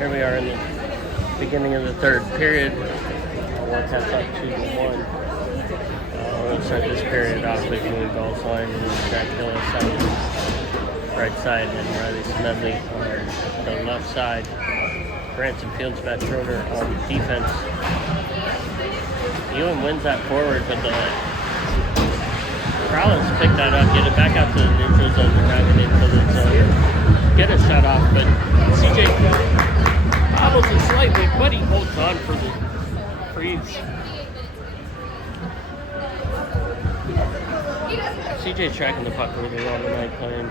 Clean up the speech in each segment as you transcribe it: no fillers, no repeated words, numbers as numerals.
Here we are in the beginning of the third period. Warcats up 2-1. We're going to start this period off with Louis Goldstein and Jack Hillis on the right side, and Riley Smedley on the left side. Branson Fields, Matt Schroeder on defense. Ewan wins that forward, but the Prowlers pick that up, get it back out to the neutral zone, drive it into the zone, get a shot off, but CJ bobbles it slightly, but he holds on for the freeze. CJ tracking the puck really well tonight, playing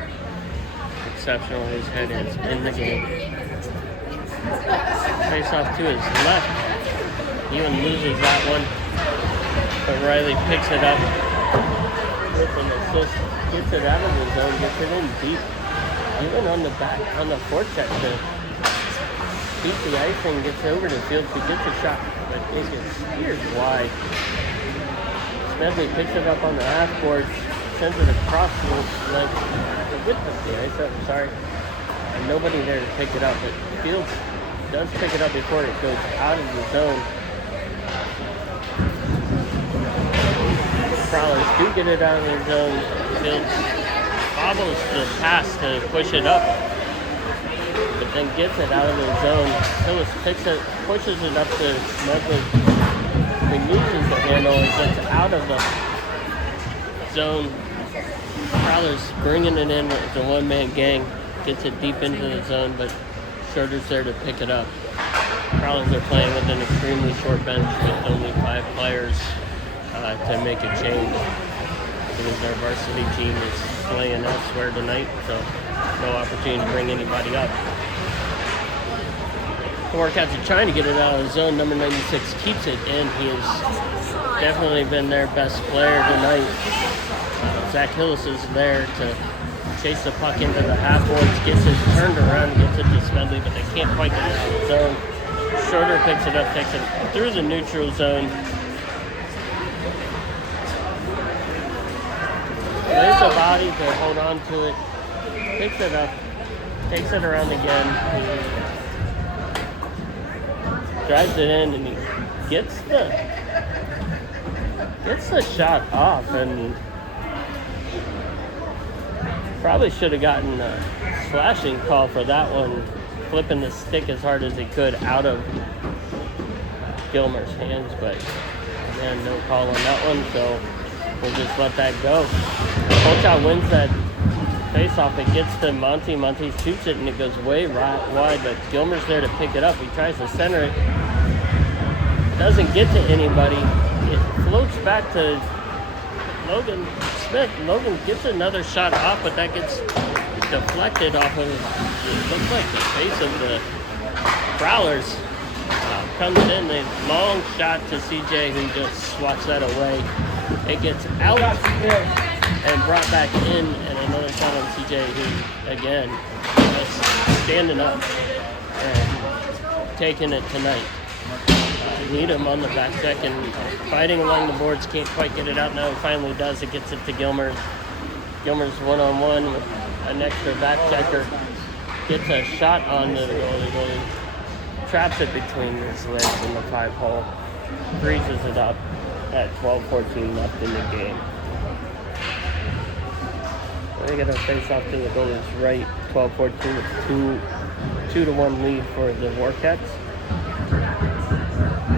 exceptional. His head is in the game. Face off to his left. Ewan loses that one, but Riley picks it up with an assist, gets it out of the zone, gets it in deep. Even on the back, on the forecheck to beat the icing, gets over to Fields, he gets a shot, but it gets steered wide. Smedley picks it up on the half board, sends it across the width of the ice, and nobody there to pick it up, but Fields does pick it up before it goes out of the zone. Prowlers do get it out of the zone. Fields bobbles the pass to push it up, but then gets it out of the zone. Hillis picks it, pushes it up to Smedley. He loses the handle and gets out of the zone. Prowlers bringing it in with the one-man gang. Gets it deep into the zone, but Schroeder's there to pick it up. Prowlers are playing with an extremely short bench with only 5 players to make a change, because our varsity team is playing elsewhere tonight, so no opportunity to bring anybody up. The Warcats are trying to get it out of the zone. Number 96 keeps it in. He has definitely been their best player tonight. Zach Hillis is there to chase the puck into the half boards, gets it turned around, gets it to Smedley, but they can't quite get it out of the zone. Schroeder picks it up, takes it through the neutral zone. Lays a body to hold on to it, picks it up, takes it around again, he drives it in, and he gets the shot off, and probably should have gotten a slashing call for that one, flipping the stick as hard as he could out of Gilmer's hands, but again, no call on that one, so we'll just let that go. Holchow wins that face-off. It gets to Monty. Monty shoots it, and it goes way wide, but Gilmer's there to pick it up. He tries to center it. Doesn't get to anybody. It floats back to Logan Smith. Logan gets another shot off, but that gets deflected off of, it looks like the face of the Prowlers. Comes in, a long shot to CJ, who just swats that away. It gets out and brought back in, and another shot on CJ, who, again, just standing up and taking it tonight. Needham on the back check and fighting along the boards, can't quite get it out. Now he finally does. It gets it to Gilmer. Gilmer's one-on-one with an extra back checker. Gets a shot on the goalie. Traps it between his legs in the 5-hole. Freezes it up at 12:14 left in the game. They get a face-off to the goalie's right. 12:14 with 2-1 lead for the Warcats.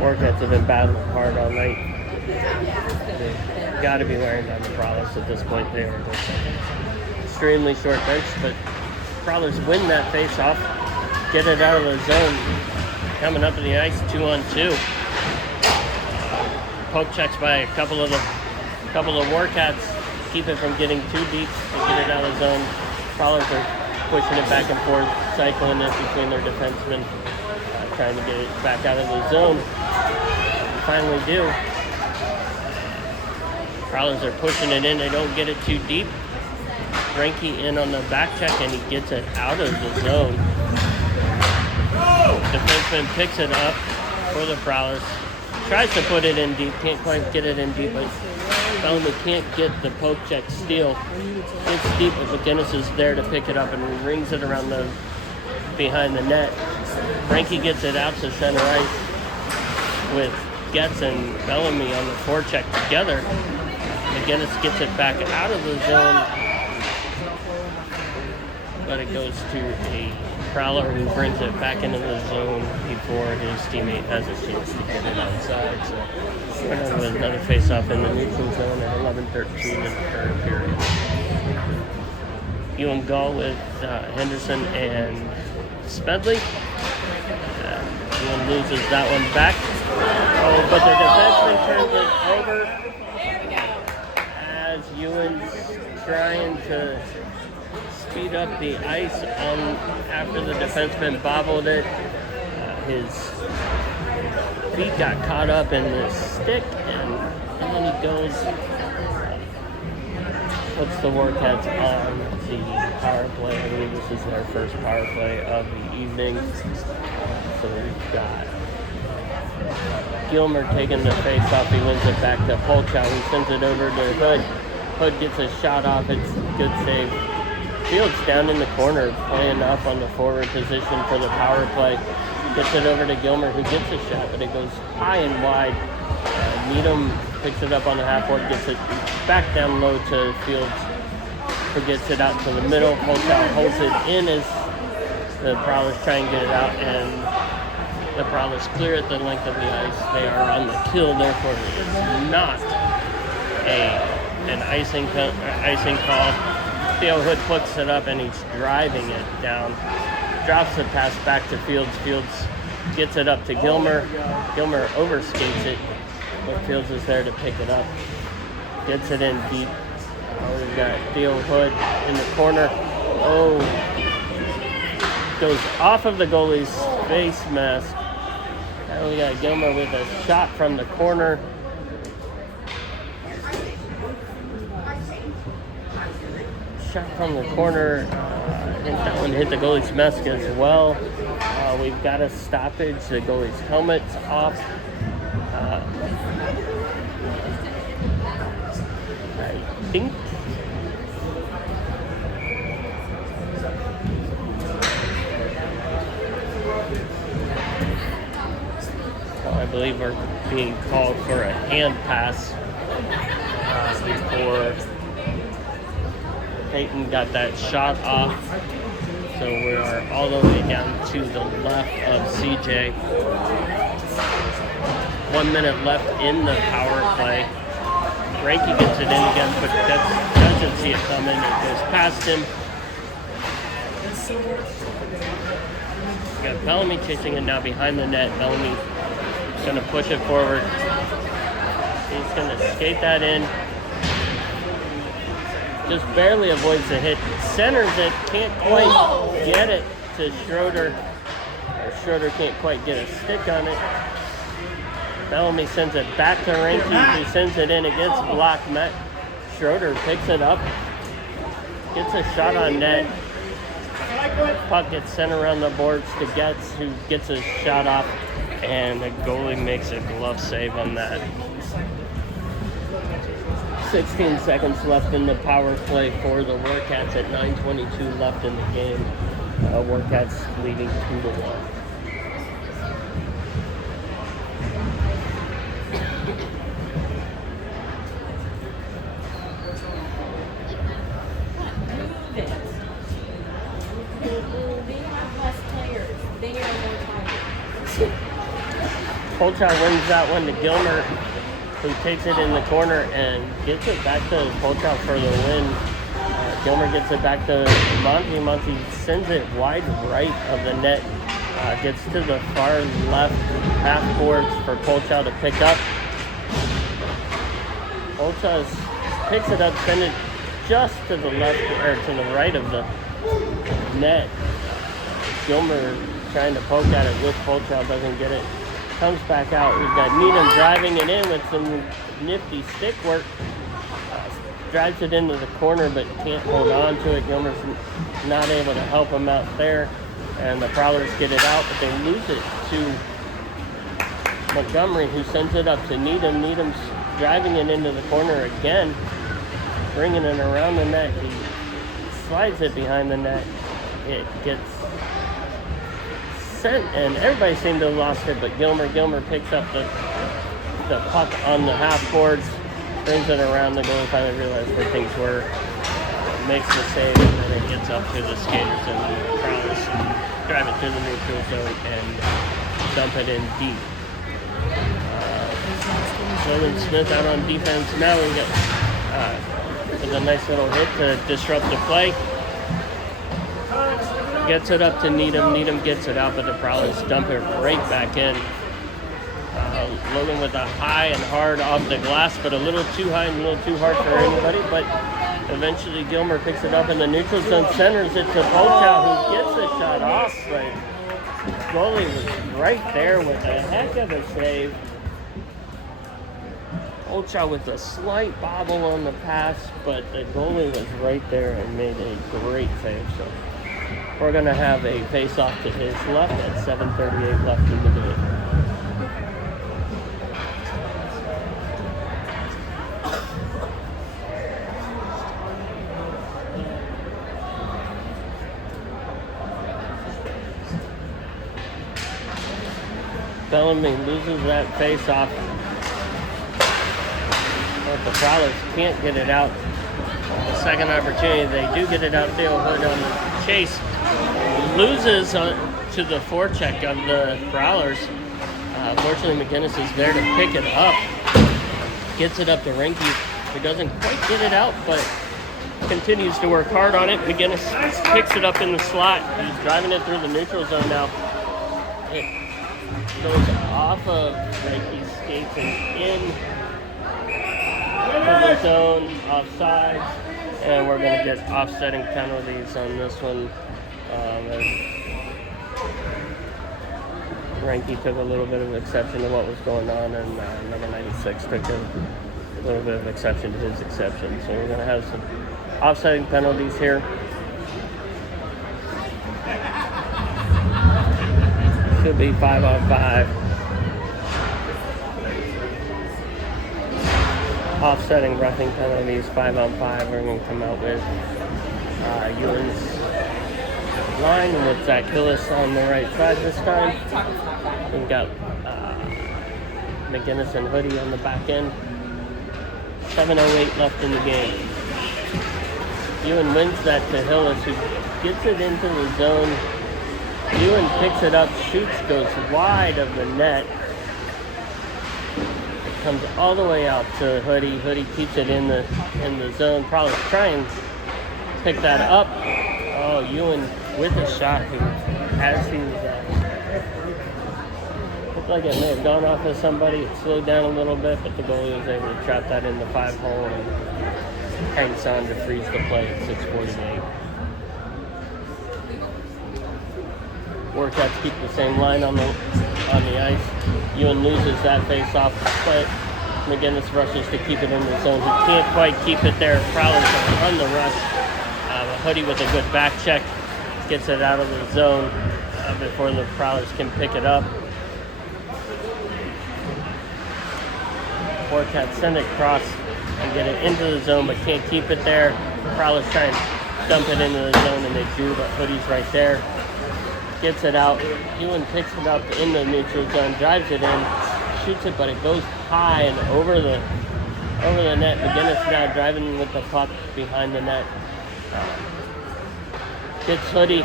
Warcats have been battling hard all night. They've got to be wearing down the Prowlers at this point. They are extremely short bench, but Prowlers win that face-off, get it out of the zone. Coming up to the ice, 2-on-2. Poke checks by a couple of Warcats, keep it from getting too deep to get it out of the zone. Prowlers are pushing it back and forth, cycling it between their defensemen, trying to get it back out of the zone. Finally do. Prowlers are pushing it in. They don't get it too deep. Frankie in on the back check, and he gets it out of the zone. Defenseman picks it up for the Prowlers. Tries to put it in deep. Can't quite get it in deep, but Bellamy can't get the poke check steal. It's deep, but McGinnis is there to pick it up and rings it around the behind the net. Frankie gets it out to center ice with Getz and Bellamy on the forecheck together. McGinnis gets it back out of the zone, but it goes to a Prowler who brings it back into the zone before his teammate has a chance to get it outside. So we're going to have another face-off in the neutral zone at 11:13 in the third period. Ewan Gall with Henderson and Smedley. Ewan loses that one back. Oh, but the defenseman turns it over as Ewan's trying to speed up the ice after the defenseman bobbled it. His feet got caught up in the stick, and then he goes, puts the Warcats on the power play. I believe this is their first power play of the evening. So we've got Gilmer taking the face off. He wins it back to Polchow, who sends it over to Hood. Hood gets a shot off. It's a good save. Fields down in the corner, playing up on the forward position for the power play. Gets it over to Gilmer, who gets a shot, but it goes high and wide. Needham picks it up on the half-board, gets it back down low to Fields, who gets it out to the middle. Polchow holds it in as the Prowlers try and get it out, and the Prowlers clear at the length of the ice. They are on the kill, therefore it's not an icing call. Theo Hood puts it up and he's driving it down. Drops the pass back to Fields. Fields gets it up to Gilmer. Gilmer overskates it, but Fields is there to pick it up. Gets it in deep. We've got Theo Hood in the corner. Oh, goes off of the goalie's face mask. Now we got Gilmer with a shot from the corner. Shot from the corner. I think that one hit the goalie's mask as well. We've got a stoppage. The goalie's helmet's off. I think. I believe we're being called for a hand pass before Peyton got that shot off. So we are all the way down to the left of CJ. 1 minute left in the power play. Ranky gets it in again, but doesn't see it coming. It goes past him. We got Bellamy chasing it now behind the net. Bellamy is going to push it forward. He's going to skate that in. Just barely avoids the hit. Centers it, can't quite get it to Schroeder. Or Schroeder can't quite get a stick on it. Bellamy sends it back to Ranky, who sends it in. It gets blocked. Schroeder picks it up. Gets a shot on net. Puck gets sent around the boards to Getz, who gets a shot off. And the goalie makes a glove save on that. 16 seconds left in the power play for the Warcats at 9:22 left in the game. Warcats leading 2-1. Polchow wins that one to Gilmer, who takes it in the corner and gets it back to Polchow for the win. Gilmer gets it back to Monty. Monty sends it wide right of the net. Gets to the far left half boards for Polchow to pick up. Polchow picks it up, sends it just to the left or to the right of the net. Gilmer trying to poke at it with Polchow, doesn't get it. Comes back out. We've got Needham driving it in with some nifty stick work. Drives it into the corner but can't hold on to it. Gilmer's not able to help him out there. And the Prowlers get it out, but they lose it to Montgomery, who sends it up to Needham. Needham's driving it into the corner again, bringing it around the net. He slides it behind the net. It gets and everybody seemed to have lost it, but Gilmer picks up the puck on the half boards, brings it around the goal, finally realized where things were, makes the save, and then it gets up to the skaters and the Prowlers drive it through the neutral zone and dump it in deep. Jordan Smith out on defense now and with a nice little hit to disrupt the play. Gets it up to Needham. Needham gets it out, but the Prowlers dump it right back in. Logan with a high and hard off the glass, but a little too high and a little too hard for anybody. But eventually Gilmer picks it up in the neutral zone, centers it to Polchow, who gets the shot off. But goalie was right there with a heck of a save. Polchow with a slight bobble on the pass, but the goalie was right there and made a great save. So we're going to have a face-off to his left at 7:38 left in the game. Bellamy loses that face-off. But the Prowlers can't get it out. The second opportunity, they do get it out. Theo Hood on the chase. Loses to the forecheck of the Prowlers. Fortunately, McGinnis is there to pick it up. Gets it up to Renke. He doesn't quite get it out, but continues to work hard on it. McGinnis picks it up in the slot. He's driving it through the neutral zone now. It goes off of Renke's skates and in to the zone, offside, and we're going to get offsetting penalties on this one. Renke took a little bit of exception to what was going on, and number 96 took a little bit of exception to his exception. So we're going to have some offsetting penalties here. Should be 5-on-5. Offsetting roughing penalties, 5-on-5. We're going to come out with Ewan's line with Zach Hillis on the right side this time. We've got McGinnis and Hoodie on the back end. 7:08 left in the game. Ewan wins that to Hillis, who gets it into the zone. Ewan picks it up, shoots, goes wide of the net. It comes all the way out to Hoodie. Hoodie keeps it in the zone. Probably try and pick that up. Oh, Ewan with a shot who, as he was looked like it may have gone off of somebody. It slowed down a little bit, but the goalie was able to trap that in the 5-hole and hangs on to freeze the play at 6:48. Warcats keep the same line on the ice. Ewan loses that face-off, but McGinnis rushes to keep it in the zone. He can't quite keep it there. Prowlers on the rush. Hoodie with a good back check gets it out of the zone before the Prowlers can pick it up. Warcats send it across and get it into the zone, but can't keep it there. Prowlers try and dump it into the zone, and they do, but Hoodie's right there. Gets it out. Ewan picks it up in the neutral zone, drives it in, shoots it, but it goes high and over the net. McGinnis now driving with the puck behind the net. Gets Hoodie,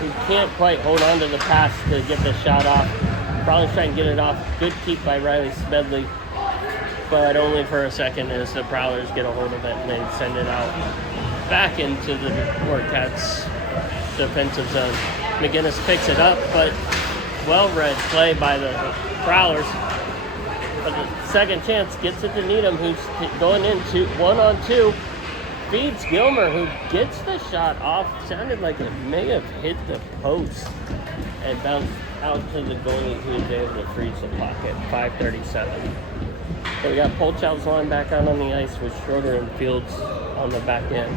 who can't quite hold on to the pass to get the shot off. Probably trying to get it off. Good keep by Riley Smedley, but only for a second as the Prowlers get a hold of it and they send it out back into the Warcats' defensive zone. McGinnis picks it up, but well-read play by the Prowlers. But the second chance gets it to Needham, who's going into 1-on-2. Feeds Gilmer, who gets the shot off. Sounded like it may have hit the post and bounced out to the goalie, who was able to freeze the puck at 5:37. So we got Polchow's line back out on the ice with Schroeder and Fields on the back end.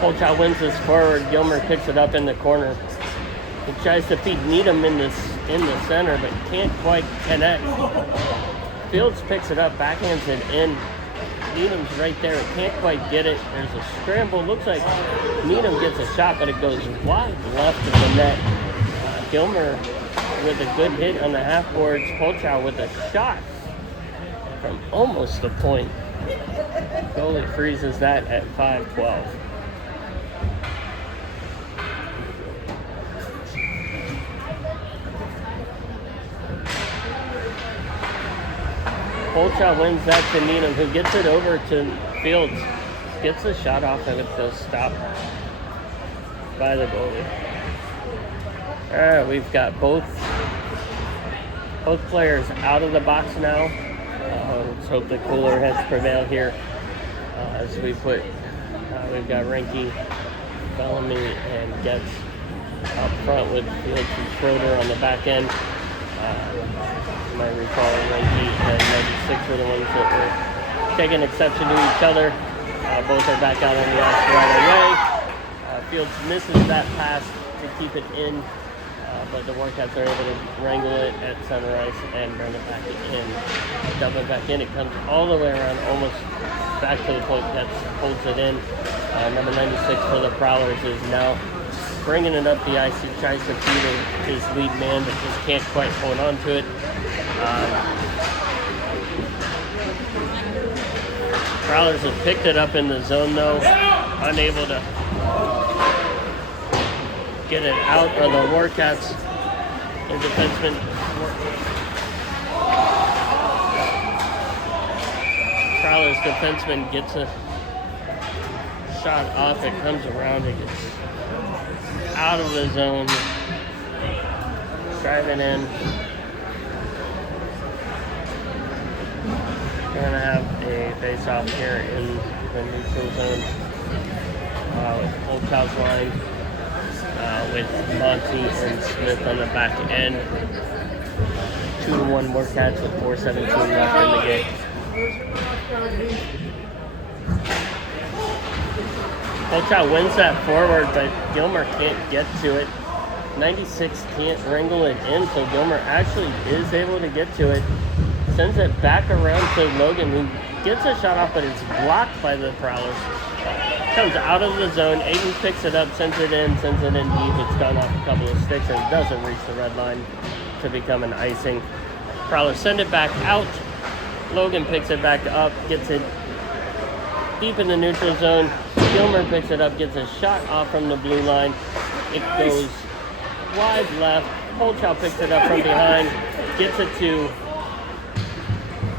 Polchow wins this forward. Gilmer picks it up in the corner. He tries to feed Needham in the center, but can't quite connect. Fields picks it up, backhands it in. Needham's right there. It can't quite get it. There's a scramble. Looks like Needham gets a shot, but it goes wide left of the net. Gilmer with a good hit on the half boards. Polchow with a shot from almost the point. Goalie freezes that at 5-12. Polchow wins that to Needham, who gets it over to Fields. Gets a shot off and it goes stopped by the goalie. Alright, we've got both players out of the box now. Let's hope the cooler heads prevail here. As we put, we've got Renke, Bellamy, and Getz up front with Fields and Schroeder on the back end. You might recall Renke and 96 were the ones that were taking exception to each other. Both are back out on the ice right away. Fields misses that pass to keep it in, but the Warcats are able to wrangle it at center ice and bring it back in. Dump it back in. It comes all the way around, almost back to the point. That holds it in. Number 96 for the Prowlers is now bringing it up the ice. He tries to feed his lead man, but just can't quite hold on to it. Prowlers have picked it up in the zone, though, unable to get it out of the Warcats. The defenseman Prowlers defenseman gets a shot off. It comes around. It gets out of the zone. Driving in. We're going to have a face-off here in the neutral zone with Old Child's line with Monty and Smith on the back end. 2-1 Warcats with 4:17 left in the game. Old Child wins that forward, but Gilmer can't get to it. 96 can't wrangle it in, so Gilmer actually is able to get to it. Sends it back around to Logan, who gets a shot off, but it's blocked by the Prowlers. Comes out of the zone. Aiden picks it up, sends it in deep. It's gone off a couple of sticks and doesn't reach the red line to become an icing. Prowlers send it back out. Logan picks it back up, gets it deep in the neutral zone. Gilmer picks it up, gets a shot off from the blue line. It goes wide left. Polchow picks it up from behind, gets it to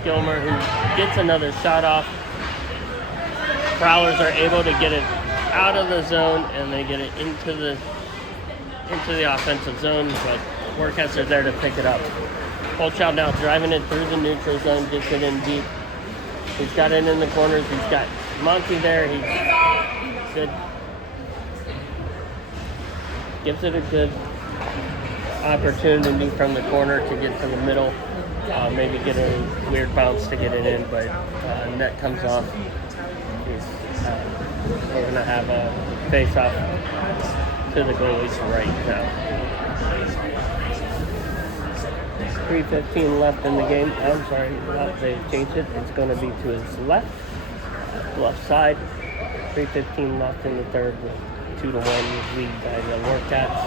Gilmer, who gets another shot off. Prowlers are able to get it out of the zone, and they get it into the offensive zone, but Warcats are there to pick it up. Polchow now driving it through the neutral zone, gets it in deep. He's got it in the corners. He's got Monty there. He's good. Gives it a good opportunity from the corner to get to the middle. Maybe get a weird bounce to get it in, but net comes off. We're going to have a face-off to the goalie's right now. 3:15 left in the game. I'm sorry, they changed it. It's going to be to his left side. 3:15 left in the third with 2-1 lead by the Warcats.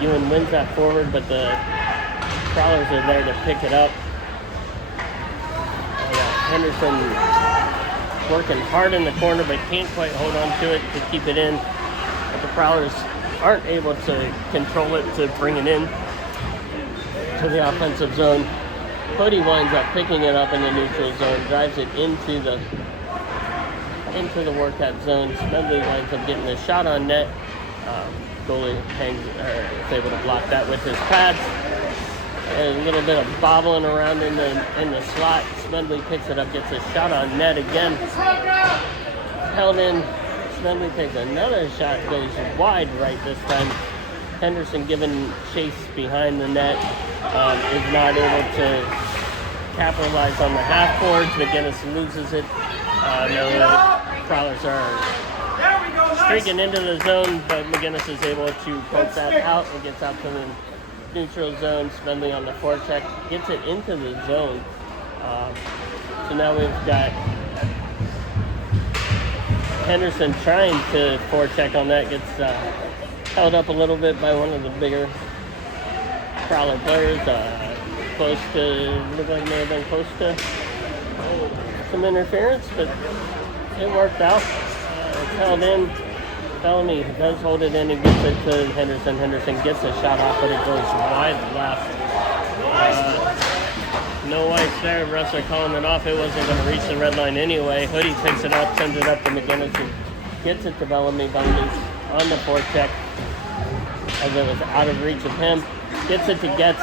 Ewan wins that forward, but the Prowlers are there to pick it up. Henderson working hard in the corner, but can't quite hold on to it to keep it in. But the Prowlers aren't able to control it to bring it in to the offensive zone. Cody winds up picking it up in the neutral zone, drives it into the Warcat zone. Smedley winds up getting a shot on net. Goalie is able to block that with his pads. A little bit of bobbling around in the slot. Smedley picks it up, gets a shot on net again. Held in. Smedley takes another shot, goes wide right this time. Henderson giving chase behind the net. Is not able to capitalize on the half boards. McGinnis loses it. The Prowlers are streaking into the zone, but McGinnis is able to poke that out and gets out to the neutral zone. Smedley on the forecheck gets it into the zone. now we've got Henderson trying to forecheck on that. Gets held up a little bit by one of the bigger Prowler players. Close to, looked like may have been close to some interference, but it worked out. It's held in. Bellamy does hold it in and gets it to Henderson. Henderson gets a shot off, but it goes wide left. No whites there. Refs are calling it off. It wasn't going to reach the red line anyway. Hoodie picks it up, sends it up to McGinnis, and gets it to Bellamy. Bellamy's on the forecheck as it was out of reach of him. Gets it to Getz.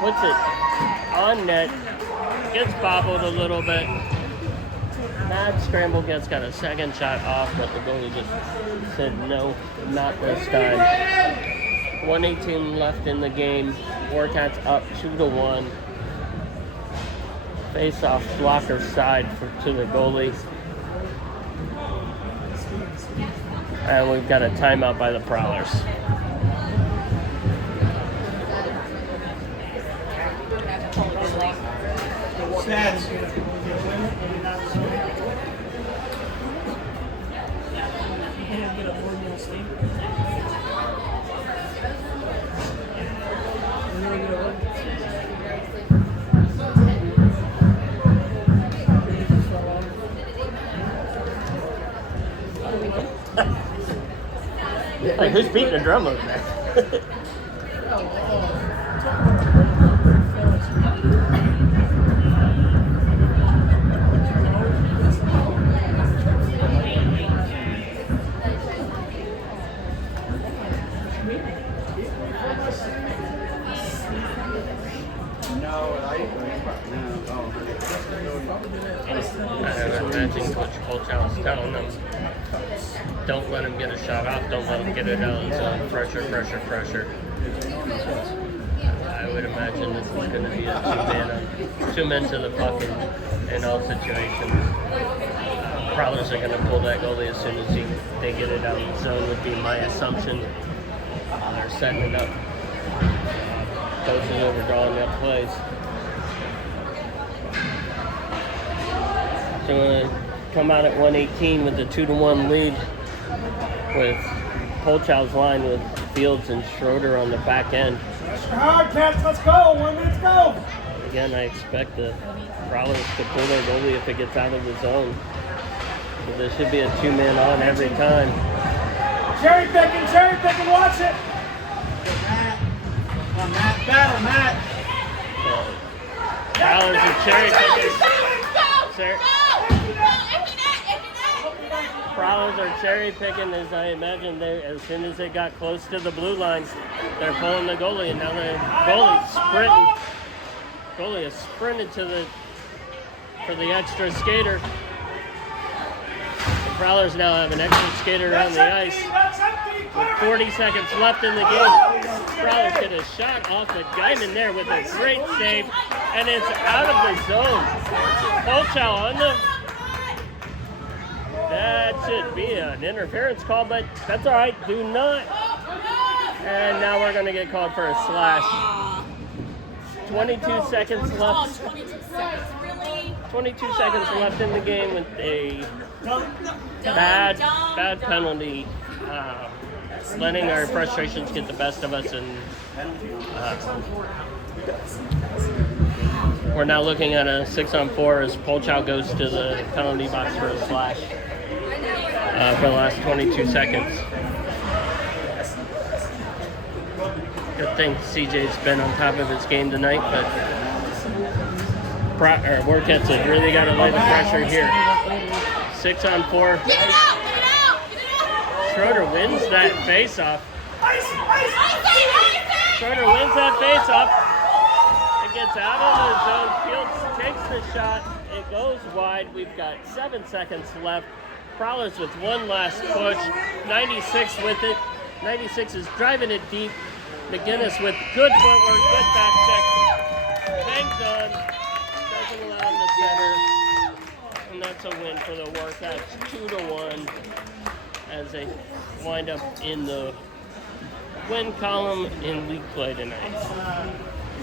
Puts it on net. Gets bobbled a little bit. Mad scramble. Getz got a second shot off, but the goalie just said no, not this time. 1:18 left in the game. Warcats up 2-1. Face off blocker side to the goalie. And we've got a timeout by the Prowlers. Like, who's beating the drum over there? I imagine Coach Polchow's telling them, don't let him get a shot off, don't let him get it out of the zone. Pressure, pressure, pressure. I would imagine this is going to be a two men to the puck in all situations. Prowlers are going to pull that goalie as soon as they get it out of the zone, would be my assumption. They're setting it up. Coach is overdrawing up plays. So we're going to come out at 1:18 with the 2-1 lead with Polchow's line with Fields and Schroeder on the back end. Hard, Cats, let's go. 1 minute, go. Again, I expect the Prowlers to pull their goalie if it gets out of the zone. So there should be a two-man on every time. Cherry picking, watch it. Matt. Come on, Matt. Battle, Matt. So, Prowlers are cherry picking. Prowlers are cherry picking, as I imagine. As soon as they got close to the blue line, they're pulling the goalie, and now the goalie's sprinting. Goalie has sprinted for the extra skater. The Prowlers now have an extra skater on the ice. With 40 seconds left in the game, Prowlers get a shot off the Guyman there with a great save, and it's out of the zone. Polchow on the... That should be an interference call, but that's all right. Do not. And now we're going to get called for a slash. 22 seconds left. 22 seconds left in the game with a bad penalty. Letting our frustrations get the best of us, and we're now looking at a 6-on-4 as Polchow goes to the penalty box for a slash. For the last 22 seconds. Good thing CJ's been on top of his game tonight, but Warcats have really got to lay the pressure here. 6-on-4. Schroeder wins that face-off. Schroeder wins that face-off. It gets out of the zone. Fields takes the shot. It goes wide. We've got 7 seconds left. Prowlers with one last push. 96 with it. 96 is driving it deep. McGinnis with good footwork, good back check. Bangs on. Doesn't allow him to center. And that's a win for the Warcats. 2-1 as they wind up in the win column in league play tonight.